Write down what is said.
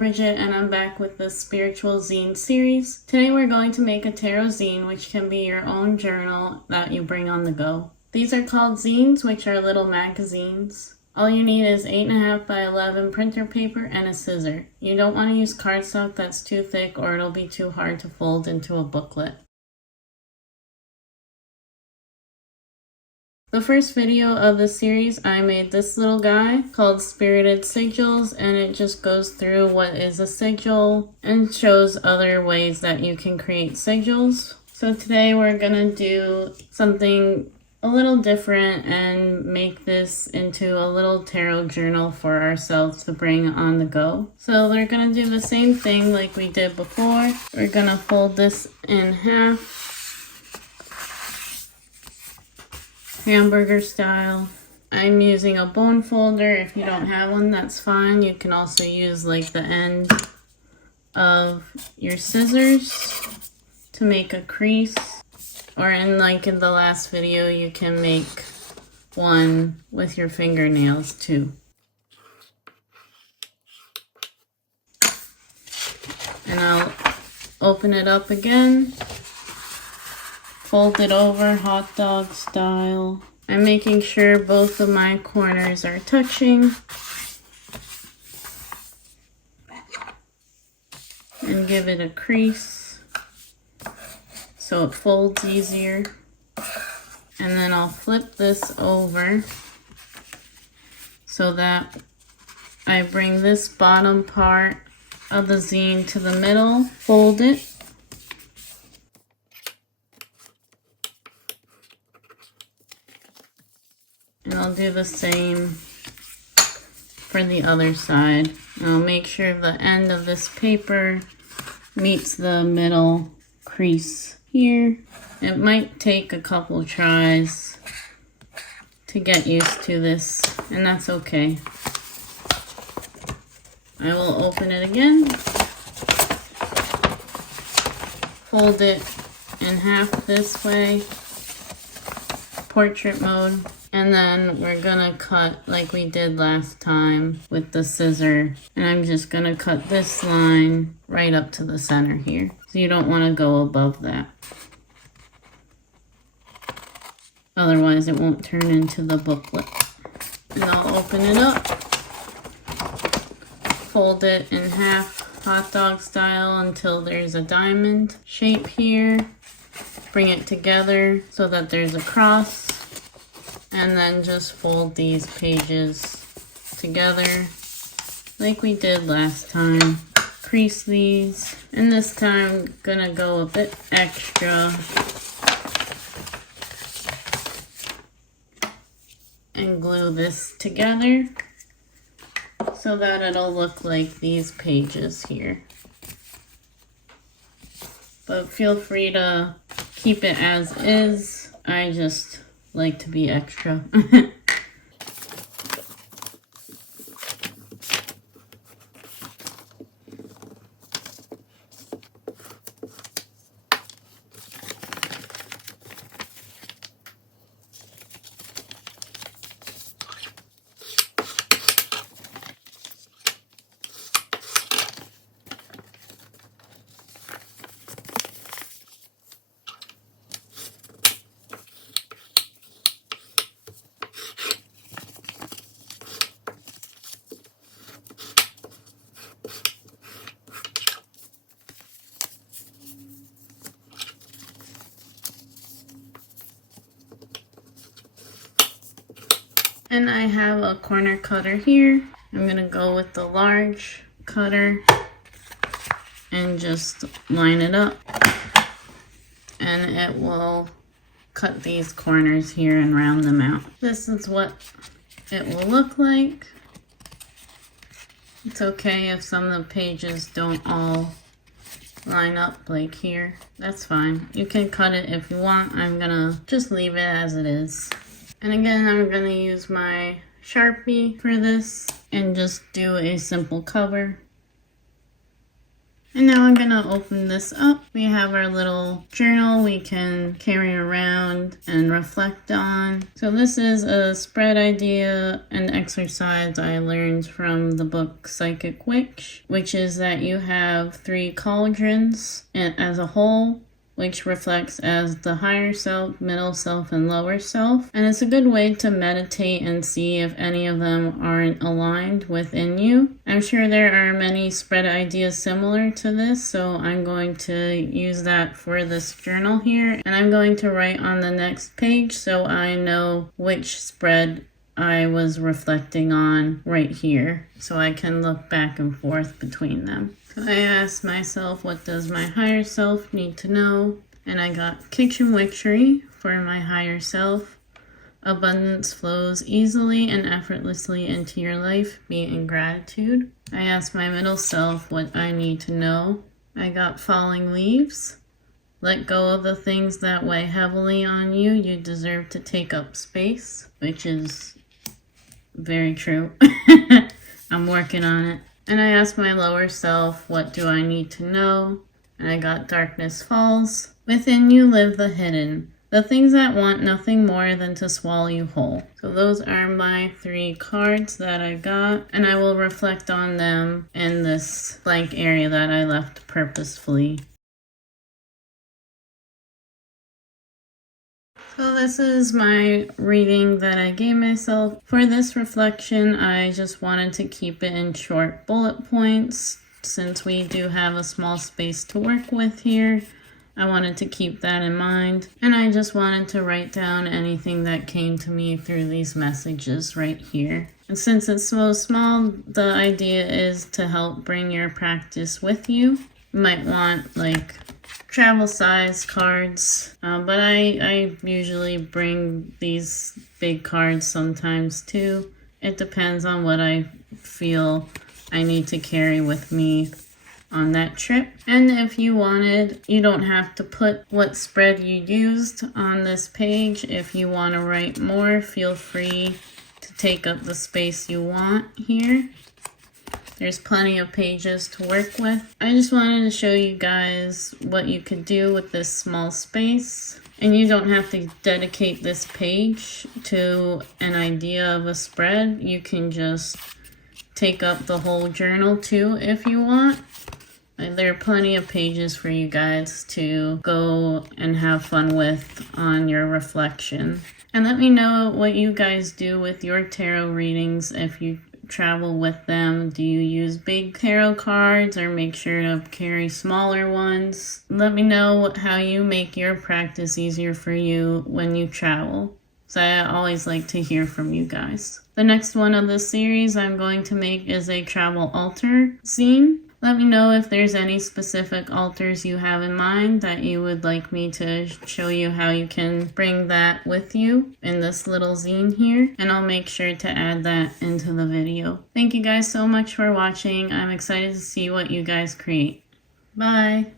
Bridget and I'm back with the Spiritual Zine series. Today we're going to make a tarot zine, which can be your own journal that you bring on the go. These are called zines, which are little magazines. All you need is 8.5 by 11 printer paper and a scissor. You don't want to use cardstock that's too thick or it'll be too hard to fold into a booklet. The first video of the series, I made this little guy called Spirited Sigils, and it just goes through what is a sigil and shows other ways that you can create sigils. So today we're gonna do something a little different and make this into a little tarot journal for ourselves to bring on the go. So we're gonna do the same thing like we did before. We're gonna fold this in half, hamburger style. I'm using a bone folder. If you don't have one, that's fine. You can also use like the end of your scissors to make a crease, or in the last video, you can make one with your fingernails too. And I'll open it up again. Fold it over, hot dog style. I'm making sure both of my corners are touching. And give it a crease so it folds easier. And then I'll flip this over so that I bring this bottom part of the zine to the middle, fold it. And I'll do the same for the other side. I'll make sure the end of this paper meets the middle crease here. It might take a couple tries to get used to this, and that's okay. I will open it again, fold it in half this way, portrait mode. And then we're gonna cut like we did last time with the scissor. And I'm just gonna cut this line right up to the center here. So you don't wanna go above that. Otherwise it won't turn into the booklet. And I'll open it up, fold it in half, hot dog style, until there's a diamond shape here. Bring it together so that there's a cross. And then just fold these pages together like we did last time. Crease these. And this time I'm gonna go a bit extra and glue this together so that it'll look like these pages here. But feel free to keep it as is. I just like to be extra. And I have a corner cutter here. I'm gonna go with the large cutter and just line it up. And it will cut these corners here and round them out. This is what it will look like. It's okay if some of the pages don't all line up like here. That's fine. You can cut it if you want. I'm gonna just leave it as it is. And again, I'm going to use my Sharpie for this and just do a simple cover. And now I'm gonna open this up. We have our little journal we can carry around and reflect on. So this is a spread idea and exercise I learned from the book Psychic Witch, which is that you have 3 cauldrons as a whole, which reflects as the higher self, middle self, and lower self. And it's a good way to meditate and see if any of them aren't aligned within you. I'm sure there are many spread ideas similar to this, so I'm going to use that for this journal here. And I'm going to write on the next page so I know which spread I was reflecting on right here, so I can look back and forth between them. I asked myself, what does my higher self need to know? And I got kitchen witchery for my higher self. Abundance flows easily and effortlessly into your life. Be in gratitude. I asked my middle self what I need to know. I got falling leaves. Let go of the things that weigh heavily on you. You deserve to take up space, which is very true. I'm working on it. And I asked my lower self, what do I need to know? And I got darkness falls. Within you live the hidden, the things that want nothing more than to swallow you whole. So those are my 3 cards that I got, and I will reflect on them in this blank area that I left purposefully. So this is my reading that I gave myself. For this reflection, I just wanted to keep it in short bullet points. Since we do have a small space to work with here, I wanted to keep that in mind. And I just wanted to write down anything that came to me through these messages right here. And since it's so small, the idea is to help bring your practice with you. You might want like travel size cards, but I usually bring these big cards sometimes too. It depends on what I feel I need to carry with me on that trip. And if you wanted, you don't have to put what spread you used on this page. If you want to write more, feel free to take up the space you want here. There's plenty of pages to work with. I just wanted to show you guys what you could do with this small space. And you don't have to dedicate this page to an idea of a spread. You can just take up the whole journal too if you want. There are plenty of pages for you guys to go and have fun with on your reflection. And let me know what you guys do with your tarot readings if you travel with them. Do you use big tarot cards or make sure to carry smaller ones? Let me know how you make your practice easier for you when you travel. So I always like to hear from you guys. The next one of this series I'm going to make is a travel altar zine. Let me know if there's any specific altars you have in mind that you would like me to show you how you can bring that with you in this little zine here. And I'll make sure to add that into the video. Thank you guys so much for watching. I'm excited to see what you guys create. Bye!